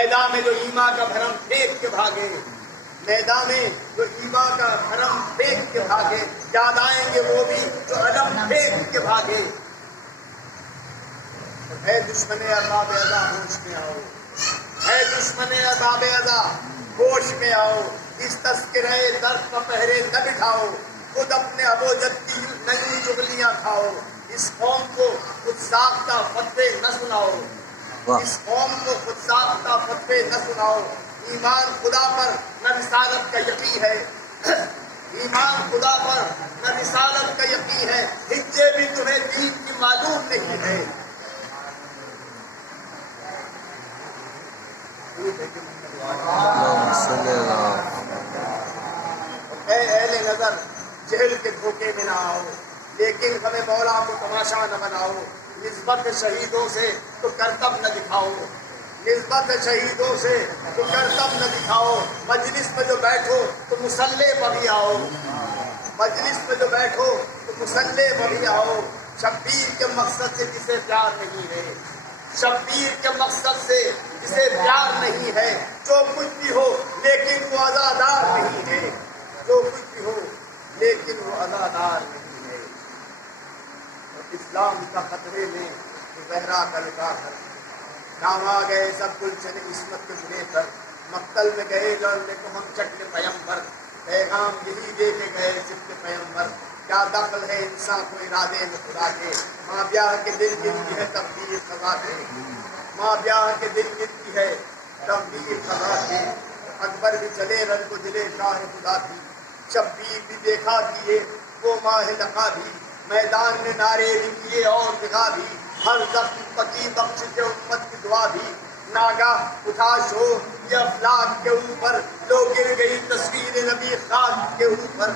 میدان میں جو ایمان کا بھرم پھینک کے بھاگے، میدان میں جو ایمان کا بھرم پھینک کے بھاگے، یاد آئیں گے وہ بھی جو علم پھینک کے بھاگے۔ اے دشمن عذاب ازا ہوش میں آؤ، اے دشمن عذاب ازا ہوش میں آؤ، اس تذکرہ درد پر پہرے نہ بٹھاؤ، خود اپنے ابوجد کی نئی چغلیاں کھاؤ، اس قوم کو خود ساختہ فتوے نہ سناؤ، اس قوم کو خود ساختہ فتوے نہ سناؤ۔ ایمان خدا پر نہ رسالت کا یقین ہے، ایمان خدا پر نہ رسالت کا یقین ہے، ہجے بھی تمہیں دین کی معلوم نہیں ہے۔ اے اہل نظر جہل کے دھوکے میں نہ آؤ، لیکن ہمیں مولا کو تماشا نہ بناؤ، نسبت شہیدوں سے تو کرتب نہ دکھاؤ، نسبت شہیدوں سے تو کرتب نہ دکھاؤ، مجلس میں جو بیٹھو تو مسلح پر بھی آؤ، مجلس میں جو بیٹھو تو مسلح پر بھی آؤ۔ شبیر کے مقصد سے جسے پیار نہیں ہے، شبیر کے مقصد سے جسے پیار نہیں ہے، جو کچھ بھی ہو لیکن وہ عزادار نہیں ہے، جو کچھ بھی ہو لیکن وہ عزادار نہیں ہے۔ اور اسلام کا خطرے میں زہرا کا نکاح کر نام آ گئے سب گلشن عصمت کے بلے پر، مقتل میں گئے لڑنے کو ہم شکل پیمبر، پیغام یہی دے کے گئے صرف پیمبر، کیا دخل ہے انسان کو ارادے میں خدا کے، ماں بیاہ کے دل گرتی ہے تقدیر خدا کے، ماں بیاہ کے دل گرتی ہے تقدیر خدا کے۔ اکبر بھی چلے رن کو دلے شاہ خدا تھی، شبیر بھی دیکھا کیے وہ ماہ لقا بھی، میدان میں نعرے بھی کیے اور بغا بھی، ہر زخم پکی بخش کے امت کی دعا بھی، ناگاہ اٹھا شور یہ افلاک کے اوپر، لو گر گئی تصویر نبی خاک کے اوپر،